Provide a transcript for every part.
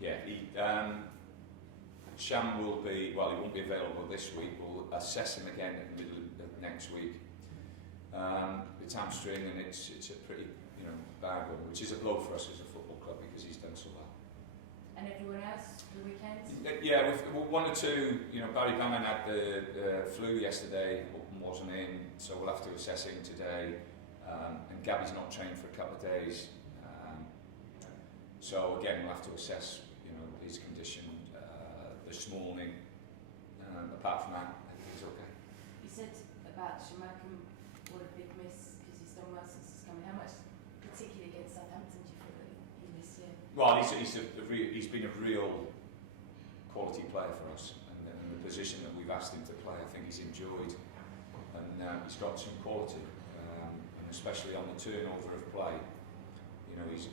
Yeah, Sham will be, well, he won't be available this week. We'll assess him again in the middle of next week. It's hamstring and it's a pretty bad one, which is a blow for us as a football club because he's done so well. And everyone else for the weekend? Yeah, we've one or two. Barry Bannon had the flu yesterday and wasn't in, so we'll have to assess him today. And Gabby's not trained for a couple of days, so again we'll have to assess his condition this morning. Apart from that, everything's okay. You said about Shamakam, what a big miss because he's done well since he's coming. How much, particularly against Southampton, do you feel that he missed you? Well, he's been a real quality player for us, and the position that we've asked him to play, I think he's enjoyed, and he's got some quality, and especially on the turnover of play. He's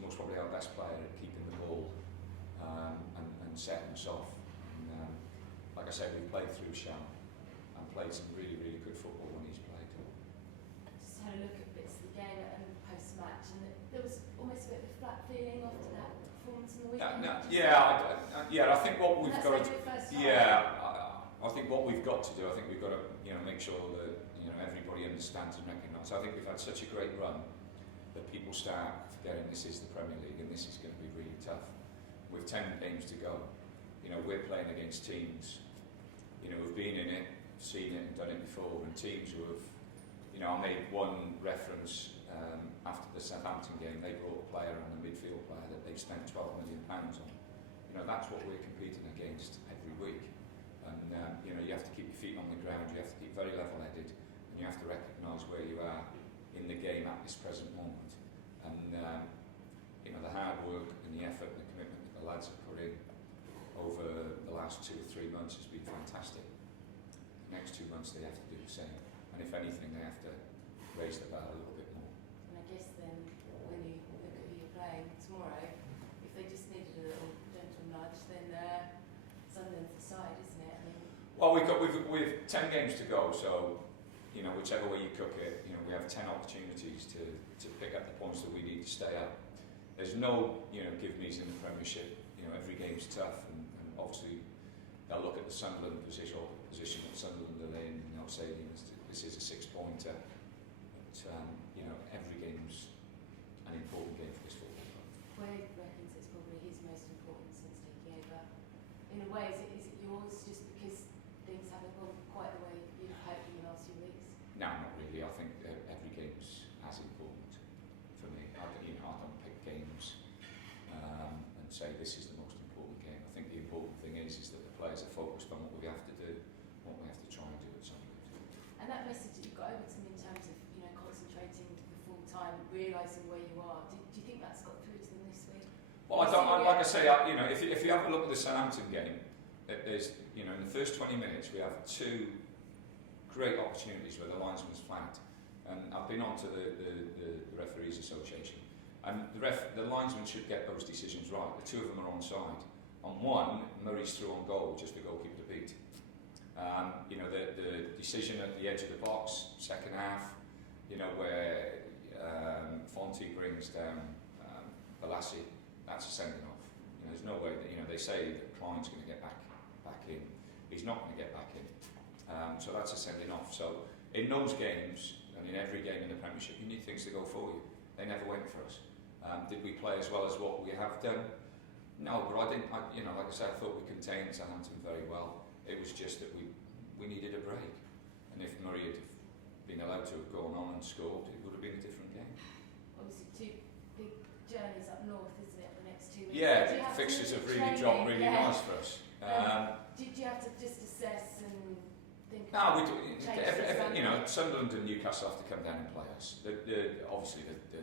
most probably our best player at keeping the ball and setting us off. And, like I said, we've played through Sham and played some really, really good football when he's played. Just had a look at bits of the game and post-match, and there was almost a bit of a flat feeling after that performance in the weekend. I think what we've got to, I think what we've got to do, I think we've got to, make sure that everybody understands and recognises. I think we've had such a great run that people start forgetting this is the Premier League and this is going to be really tough. With 10 games to go, we're playing against teams, who've been in it, seen it and done it before, and teams who have, I made one reference after the Southampton game. They brought a player on, a midfield player that they spent £12 million on. That's what we're competing against every week. And you have to keep your feet on the ground, you have to keep very level-headed, and you have to recognise where you are in the game at this present moment. And the hard work and the effort and the commitment that the lads have put in over the last 2 or 3 months has been fantastic. The next 2 months they have to do the same, and if anything they have to raise the bar a little bit more. And I guess then when you look at who you're playing tomorrow, if they just needed a little gentle nudge, then Sunderland's the side, isn't it? Well, we've 10 games to go, so whichever way you cook it, we have 10 opportunities to pick up the points that we need to stay up. There's no give-me's in the Premiership. Every game's tough, and obviously they'll look at the Sunderland position that Sunderland are in, and they'll say this is a 6-pointer. But every game's an important game for this football club. Wade reckons it's probably his most important since taking over. In a way, is it yours just because things haven't gone quite the way you've hoped in the last few weeks? No, not really. I think every game's as important for me. I don't pick games and say this is the most important game. I think the important thing is that the players are focused on what we have to do, what we have to try and do at Sunderland. And that message that you've got over to them in terms of concentrating the full time, realising where you are. Do you think that's got through to them this week? Well, like I say, if you have a look at the Southampton game, there's in the first 20 minutes we have 2 great opportunities where the linesman's flagged, and I've been on to the referees association, and the linesman should get those decisions right. The 2 of them are onside. On one, Murray's through on goal, just the goalkeeper to beat. The decision at the edge of the box, second half, where Fonte brings down Balassi, that's a sending off. There's no way that they say that Klein's going to get back in. He's not going to get back in. So that's a sending off. So in those games, and in every game in the Premiership, you need things to go for you. They never went for us. Did we play as well as what we have done? No, but I didn't. Like I said, I thought we contained Southampton very well. It was just that we needed a break. And if Murray had been allowed to have gone on and scored, it would have been a different game. Obviously, 2 big journeys up north, isn't it, the next 2 weeks? Yeah, the fixtures have really dropped really nice for us. Did you have to just assess and think? No, we do. Sunderland and Newcastle have to come down and play us. Obviously, the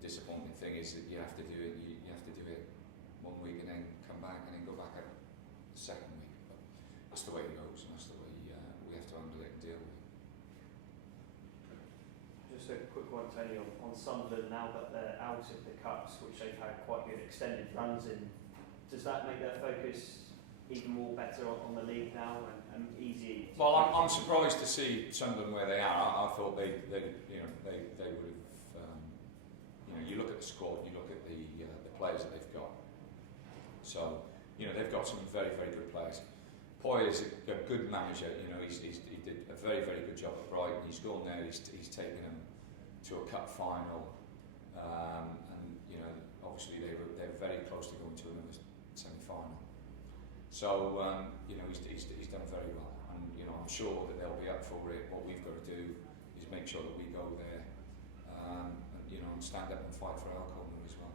disappointing thing is that you have to do it. You have to do it 1 week and then come back and then go back out the second week. But that's the way it goes, and that's the way we have to handle it and deal with it. Just a quick one, Tony, on Sunderland, now that they're out of the Cups, which they've had quite good extended runs in, does that make their focus even more better on the league now and easier? Well, I'm surprised to see Sunderland where they are. I thought they would have. You look at the squad, you look at the players that they've got. got some very, very good players. Poy is a good manager. You know, he did a very, very good job at Brighton. He's gone there. He's taken them to a cup final, and you know, obviously they're very close to going to another semi-final. So you know, he's done very well, and you know, I'm sure that they'll be up for it. What we've got to do is make sure that we go there, and you know, and stand up and fight for our corner as well.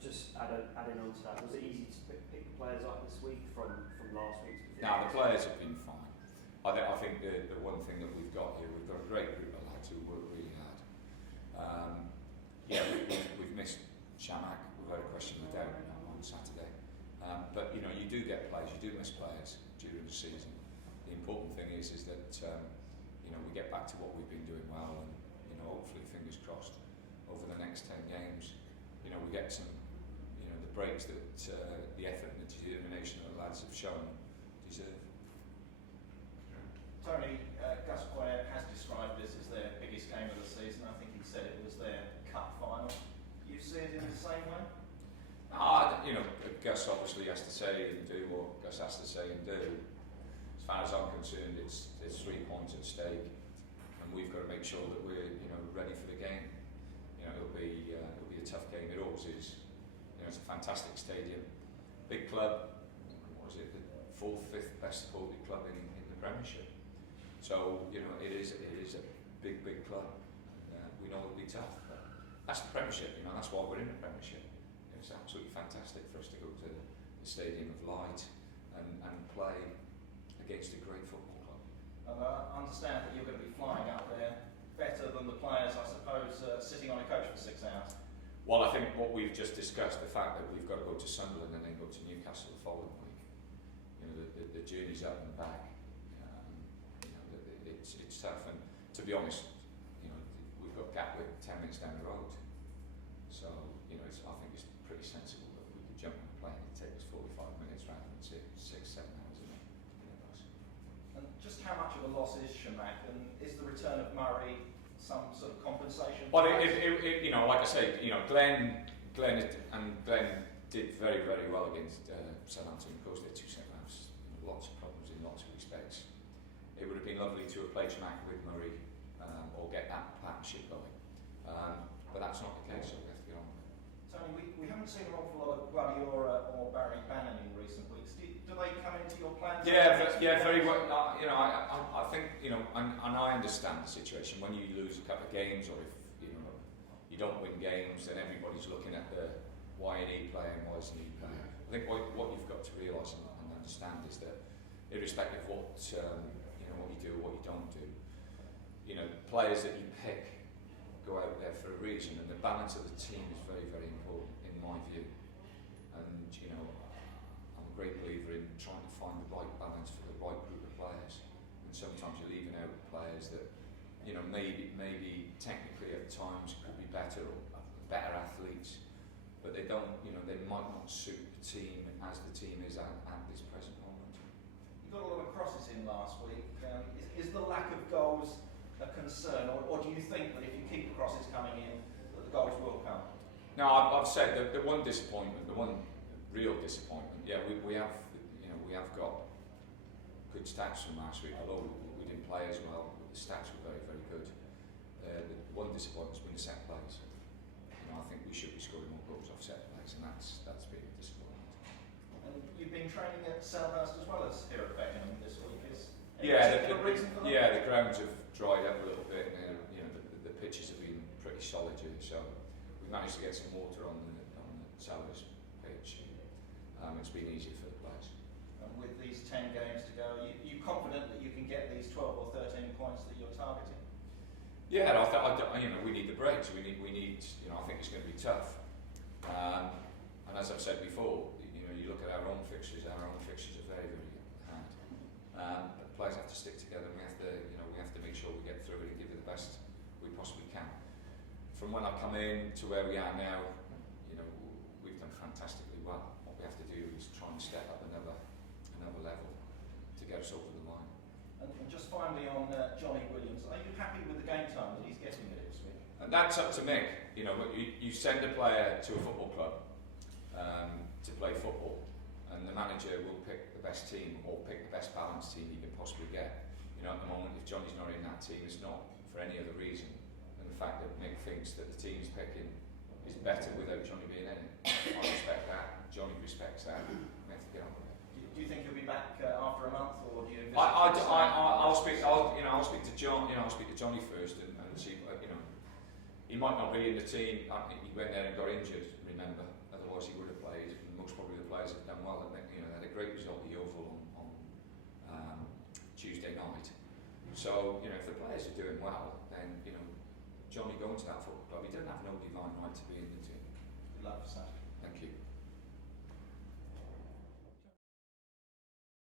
Just adding on to that, was it easy to pick the players up this week from last week's performance? Now the players have been fine. I think the one thing that we've got here, we've got a great group of lads who work really hard. Yeah, we've missed Shamak. We've had a question of doubt on Saturday. But you know, you do get players, you do miss players during the season. The important thing is that you know, we get back to what we've been doing well, and you know, hopefully, fingers crossed, over the next 10 games, you know, we get some, you know, the breaks that the effort and the determination that the lads have shown deserve. Tony, Gus Poyet has described this as their biggest game of the season. I think he said it was their cup final. You see it in the same way? You know, Gus obviously has to say and do what Gus has to say and do. As far as I'm concerned, it's 3 points at stake, and we've got to make sure that we're, you know, ready for the game. You know, it'll be a tough game. It always is. You know, it's a fantastic stadium, big club. What was it? The 4th, 5th best supported club in the Premiership. So you know, it is a big club. We know it'll be tough. But that's the Premiership. You know, that's why we're in the Premiership. It's absolutely fantastic for us to go to the Stadium of Light and play against a great football club. And I understand that you're going to be flying up there better than the players, I suppose, sitting on a coach for 6 hours. Well, I think what we've just discussed, the fact that we've got to go to Sunderland and then go to Newcastle the following week, you know, the journey's up and back. You know, it's tough, and to be honest, you know, we've got Gatwick 10 minutes down the road. So, you know, I think it's pretty sensible that we could jump on a plane and take us 45 minutes rather than 6, 7 hours a day. And just how much of a loss is Shamak, and is the return of Murray some sort of compensation? Well, you know, like I say, you know, Glenn did very, very well against Southampton. Of course, they're 2 centre-halves, lots of problems in lots of respects. It would have been lovely to have played Shamak with Murray, or get that partnership going. But that's not the case, so we have to get on with it. Tony, we haven't seen an awful lot of Guardiola or Barry Bannon in recent weeks. Do they come into your plans? Yeah, very well. You know, I think, you know, and I understand the situation. When you lose a couple of games, or if you know you don't win games, then everybody's looking at the why isn't he playing, why isn't he playing. I think what you've got to realise and understand is that, irrespective of what you know, what you do or what you don't do, you know, players that you pick go out there for a reason, and the balance of the team is very, very important in my view. And you know, I'm a great believer in trying to find the right balance for the right group of players. And sometimes you're leaving out players that, you know, maybe technically at times could be better athletes, but they don't, you know, they might not suit the team as the team is at this present moment. You got a lot of crosses in last week. Is the lack of goals a concern, or do you think that if you keep the crosses coming in, that the goals will come? No, I've said that the one disappointment, the one real disappointment. Yeah, we have, you know, we have got good stats from last week. Although we didn't play as well, but the stats were very, very good. The one disappointment has been the set plays. You know, I think we should be scoring more goals off set plays, and that's been a disappointment. And you've been training at Selhurst as well as here at Beckenham this week. Is Yeah, reason for that? yeah, the grounds have dried up a little bit, and you know, the pitches have been pretty solid here. So we managed to get some water on the Selhurst pitch. It's been easier for the players. And with these 10 games to go, you confident that you can get these 12 or 13 points that you're targeting? Yeah, you know, we need the breaks. We need. You know, I think it's going to be tough. And as I've said before, you know, you look at our own fixtures. Our own fixtures are very, very hard. But players have to stick together. And we have to make sure we get through it and give it the best we possibly can. From when I come in to where we are now, you know, we've done fantastically well. What we have to do is try and step up another level to get us over the line. And just finally on Johnny Williams, are you happy with the game time that he's getting at Ipswich? And that's up to Mick. You know, you send a player to a football club to play football, and and the manager will pick the best team or pick the best balanced team he can possibly get. You know, at the moment, if Johnny's not in that team, it's not for any other reason than the fact that Mick thinks that the team he's picking is better without Johnny being in it. I respect that. Johnny respects that. We have to get on with it. Do you think he'll be back after a month, or do you? I'll speak to John. You know, I'll speak to Johnny first and see. You know, he might not be in the team. He went there and got injured. Remember, otherwise he would have played. Most probably the players have done well. You know, they had a great result at Yeovil on Tuesday night. So you know, if the players are doing well, then you know, Johnny going to that football club, he doesn't have no divine right to be in the team. Good luck for Saturday.